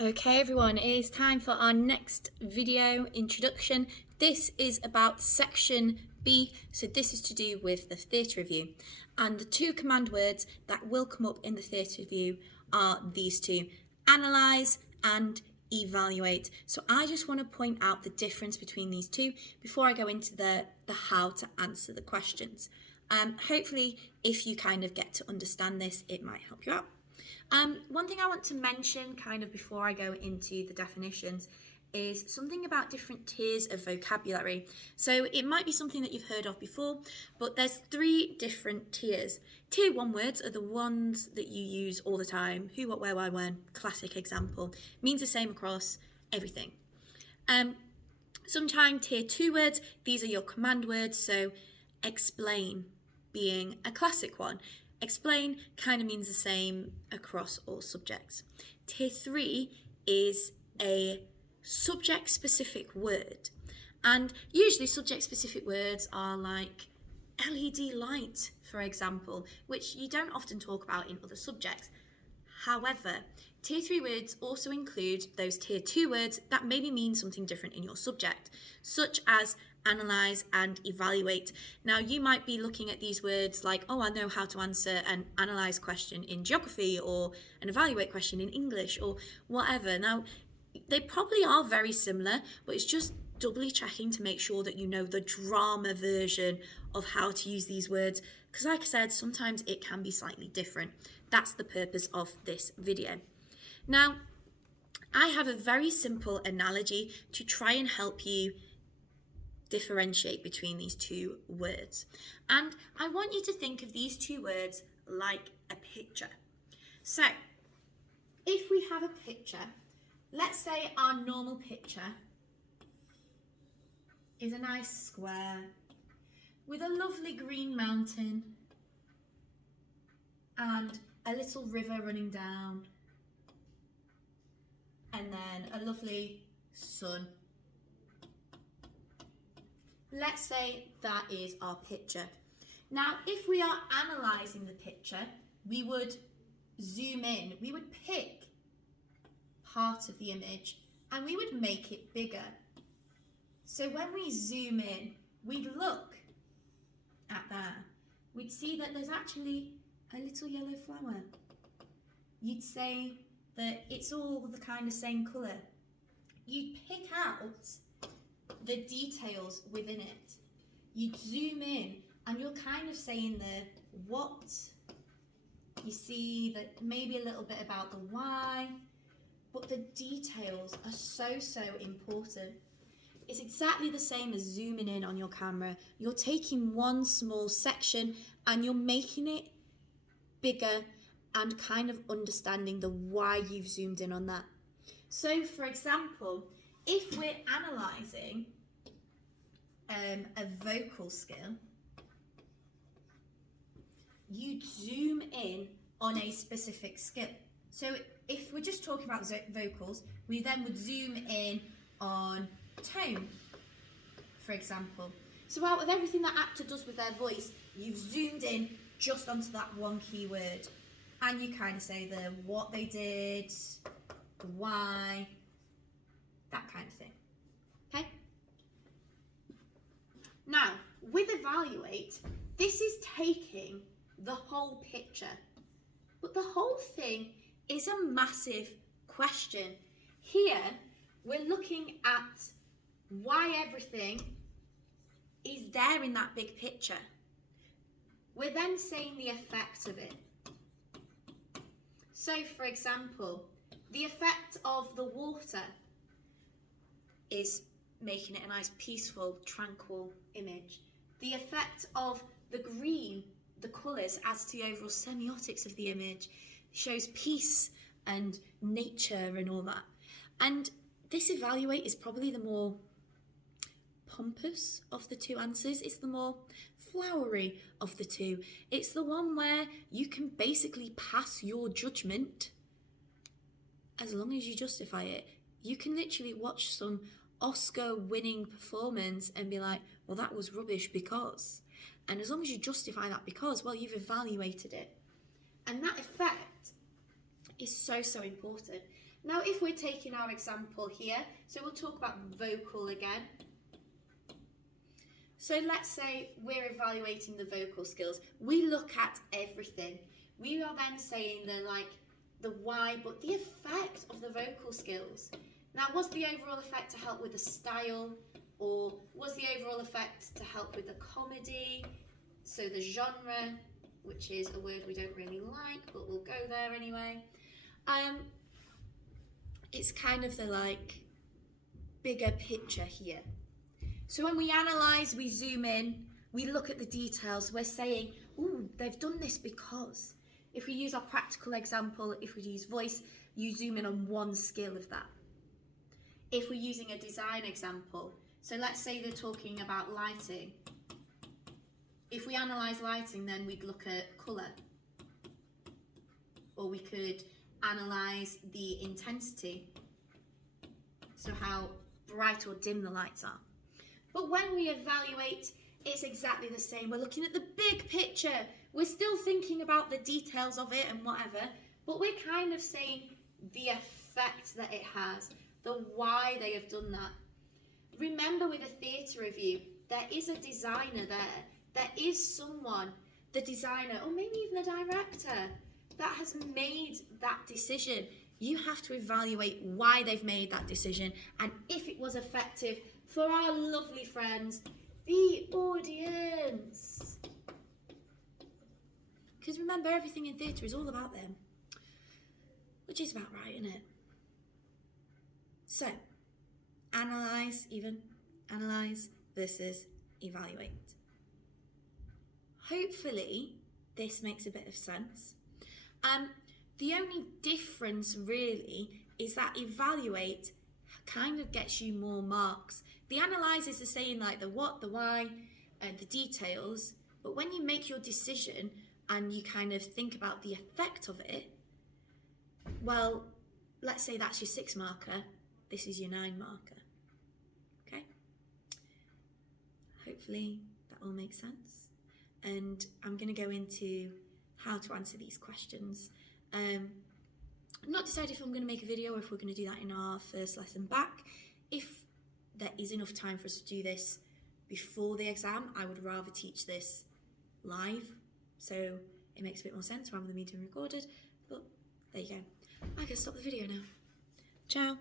Okay everyone, it is time for our next video introduction. This is about section B, so this is to do with the theatre review. And the two command words that will come up in the theatre review are these two, analyse and evaluate. So I just want to point out the difference between these two before I go into the how to answer the questions. Hopefully if you kind of get to understand this, it might help you out. One thing I want to mention kind of before I go into the definitions is something about different tiers of vocabulary. So it might be something that you've heard of before, but there's 3 different tiers. Tier 1 words are the ones that you use all the time. Who, what, where, why, when, classic example. Means the same across everything. Sometimes tier 2 words, these are your command words, so explain being a classic one. Explain kind of means the same across all subjects. Tier 3 is a subject-specific word. And usually subject-specific words are like LED light, for example, which you don't often talk about in other subjects. However, tier 3 words also include those tier 2 words that maybe mean something different in your subject, such as analyse and evaluate. Now you might be looking at these words like, oh, I know how to answer an analyse question in geography or an evaluate question in English or whatever. Now they probably are very similar, but it's just doubly checking to make sure that you know the drama version of how to use these words, because like I said, sometimes it can be slightly different. That's the purpose of this video. Now I have a very simple analogy to try and help you differentiate between these two words. And I want you to think of these two words like a picture. So if we have a picture, let's say our normal picture is a nice square with a lovely green mountain and a little river running down and then a lovely sun. Let's say that is our picture. Now, if we are analysing the picture, we would zoom in. We would pick part of the image and we would make it bigger. So when we zoom in, we'd look at that. We'd see that there's actually a little yellow flower. You'd say that it's all the kind of same colour. You'd pick out the details within it. You zoom in and you're kind of saying the what, you see that maybe a little bit about the why, but the details are so important. It's exactly the same as zooming in on your camera. You're taking one small section and you're making it bigger and kind of understanding the why you've zoomed in on that. So for example, if we're analysing a vocal skill, you'd zoom in on a specific skill. So if we're just talking about vocals, we then would zoom in on tone, for example. So out of everything that actor does with their voice, you've zoomed in just onto that one keyword. And you kind of say the what they did, the why, that kind of thing. Okay? Now, with evaluate, this is taking the whole picture. But the whole thing is a massive question. Here, we're looking at why everything is there in that big picture. We're then saying the effect of it. So, for example, the effect of the water is making it a nice, peaceful, tranquil image. The effect of the green, the colours, adds to the overall semiotics of the image, shows peace and nature and all that. And this evaluate is probably the more pompous of the two answers. It's the more flowery of the two. It's the one where you can basically pass your judgment as long as you justify it. You can literally watch some Oscar-winning performance and be like, well, that was rubbish because. And as long as you justify that because, well, you've evaluated it. And that effect is so important. Now, if we're taking our example here, so we'll talk about vocal again. So let's say we're evaluating the vocal skills. We look at everything. We are then saying the why, but the effect of the vocal skills. Now, was the overall effect to help with the style, or was the overall effect to help with the comedy? So the genre, which is a word we don't really like, but we'll go there anyway. It's kind of the bigger picture here. So when we analyse, we zoom in, we look at the details, we're saying, ooh, they've done this because. If we use our practical example, if we use voice, you zoom in on one skill of that. If we're using a design example, so let's say they're talking about lighting. If we analyse lighting, then we'd look at colour. Or we could analyse the intensity, so how bright or dim the lights are. But when we evaluate, it's exactly the same. We're looking at the big picture. We're still thinking about the details of it and whatever, but we're kind of saying the effect that it has, the why they have done that. Remember, with a theatre review, there is a designer there. There is someone, the designer, or maybe even the director, that has made that decision. You have to evaluate why they've made that decision and if it was effective for our lovely friends, the audience. Because remember, everything in theatre is all about them, which is about right, isn't it? So, analyse versus evaluate. Hopefully, this makes a bit of sense. The only difference really is that evaluate kind of gets you more marks. The analyse is the saying the what, the why, and the details, but when you make your decision and you kind of think about the effect of it, well, let's say that's your 6 marker, this is your 9 marker. Okay? Hopefully that all makes sense. And I'm going to go into how to answer these questions. I'm not decided if I'm going to make a video or if we're going to do that in our first lesson back. If there is enough time for us to do this before the exam, I would rather teach this live, so it makes a bit more sense rather than me being recorded. But there you go. I can stop the video now. Ciao.